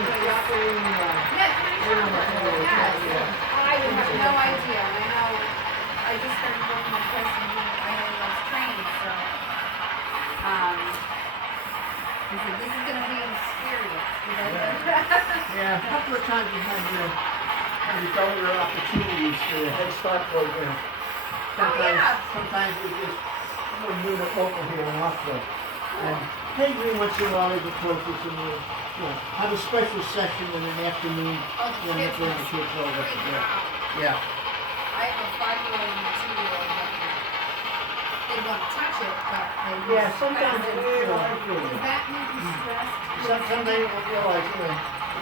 I would have no idea. I know I just started working with Chris and I know he loves trains, so he said this is gonna be an experience. Yeah, a couple of times we had donor opportunities for the Head Start program. Sometimes we just do it local here in Rockville. And occasionally once in a while they would focus and have a special session in an afternoon when the kids over. Yeah. I have a 5-year-old and a 2-year-old. They won't touch it, but they sometimes does that make you stressed? Sometimes they don't realize,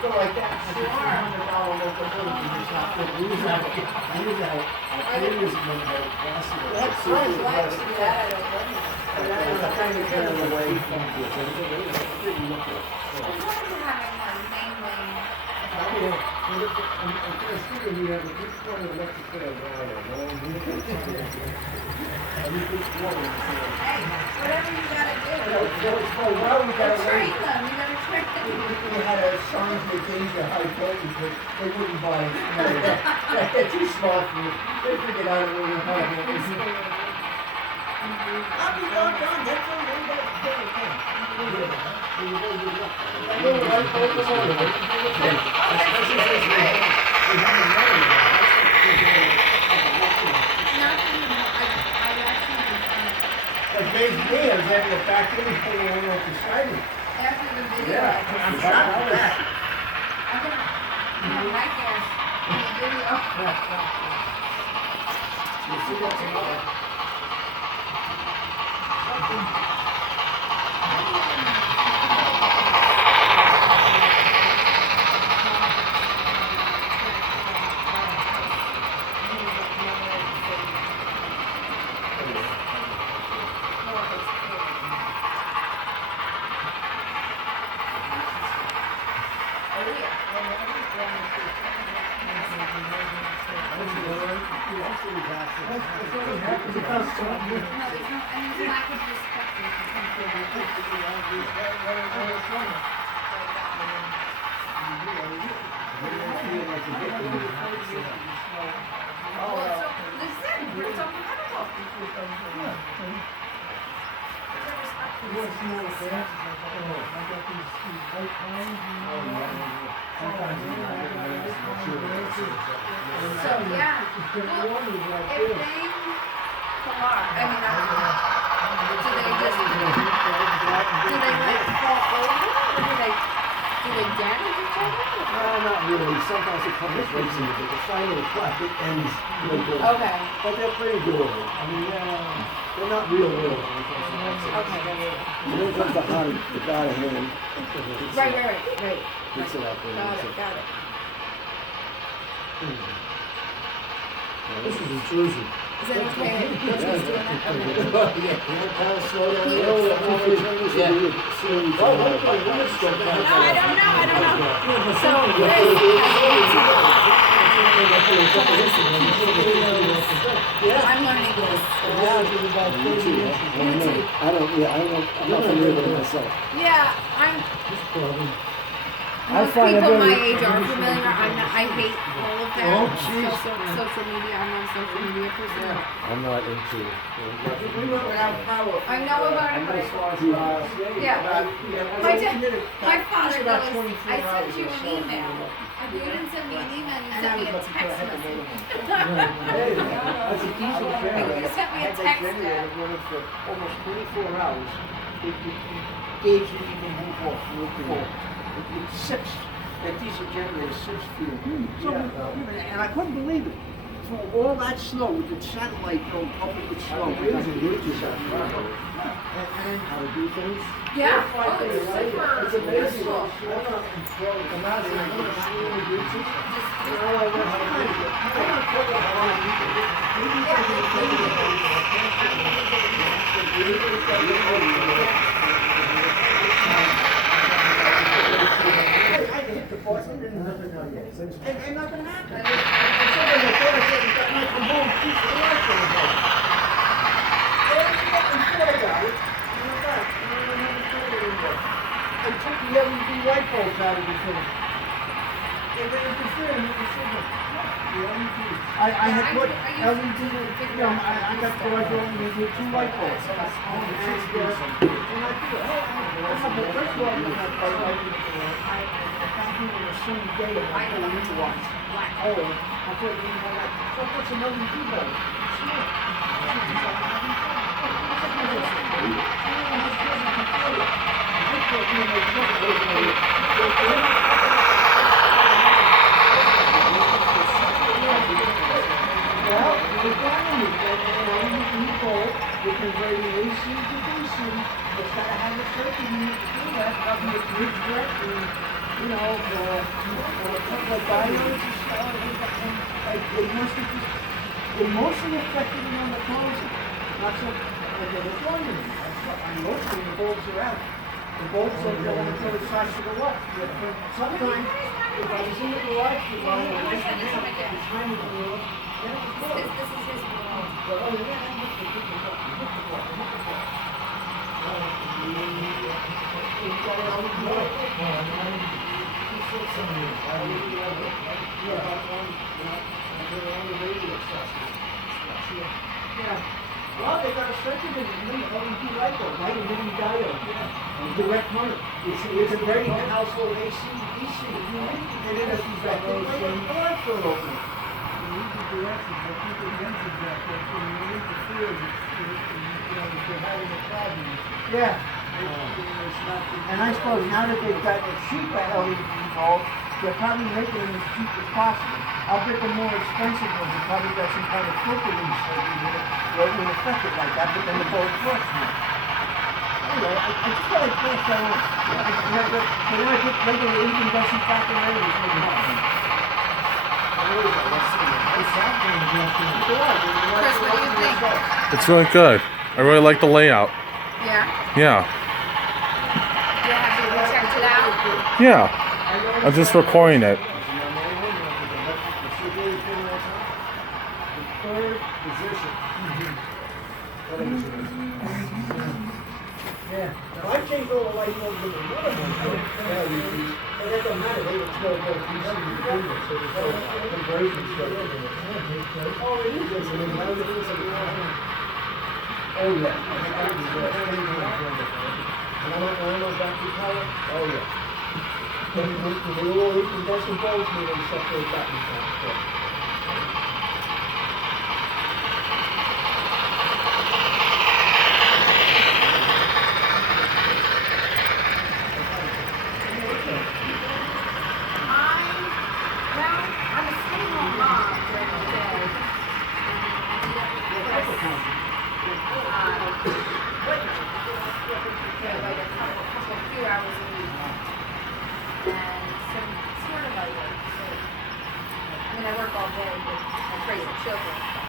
go like that. It's $100 local food. It's not good. We use that. That's right. I'm trying to get it away from it. Whatever you gotta do. We gotta train them. You gotta train them. We had a sign for things that high voltage, but they wouldn't buy it. They're too smart for me. They figured out it wasn't high voltage. I'll be done. That's all they got to do. Like Dave's beers, having a back in before we went off the siding. After the video, I'm shocked at that. I'm gonna have my hair in the video. You'll see that tomorrow. Sometimes it comes racing, but the final clap, it ends real good. Okay. But they're pretty durable. I mean, they're not real. Okay. Then comes the guy hand. Right. Picks it up. Got it. This is intrusion. Is that okay? What's doing that? Slow down. I don't know. So, I'm learning this. I'm not familiar with it myself. Yeah, most people my age are familiar. I hate all of that. Social media. I'm not a social media person. I'm not into it. I know about it, but my father goes, I sent you an email. If you didn't send me an email, you sent me a text message. That's a decent generator. You sent me a text. Generator running for almost 24 hours. It gauge you even move off. It's 6. That diesel generator is 6 fuel. So, and I couldn't believe it. Through all that snow, with the satellite going covered with snow. And how to do things. Yeah. Oh, it's super. It's amazing. And nothing happened. I took the LED light bulbs out of the thing. It would interfere with the signal. I had put LED, I got garage on and did 2 light bulbs. And I thought, hey, I'm not the first one to have light bulbs. I found him on a sunny day and I put a new watch. Oh, I thought you had like, what's an LED bulb? Well, the problem is that you can convert AC to DC. It's got to have a circuit unit to do that. Probably a bridge direct and, for a couple of diodes and stuff. Like, they mostly affected it on the closing. Not so, like the deployment. Mostly the bulbs are out. The bulbs don't go until it starts to go up. Sometimes, if I was in the garage, the line was right now, the time was low. This is his Well, they got a circuit in the LED light bulb, right? A mini diode. Direct current. It's a very household AC, DC. And then if you've got those alarm for opening. Directions, I think it mentions that when you interfere, if you're having a problem. Yeah. And I suppose now that they've got a cheap LED bulb, they're probably making them as cheap as possible. I'll bet the more expensive ones have probably got some kind of filtering circuit in it where it won't affect it like that, but then the bulb works more. Anyway, I just thought I'd pass that on. But when I put regular incandescent back in there, it was really hard. Chris, what do you think? It's really good. I really like the layout. Yeah? Yeah. You have checked it out? Yeah. I'm just recording it. Yeah. Now I changed all the light bulbs with another one. But that don't matter. They would still go DC to conversion. So there's no conversion structure. Oh, it is. Oh, yeah. And I'm on battery power. Oh, yeah. When they all incandescent bulbs, they separate battery power. I work all day, but I raise children.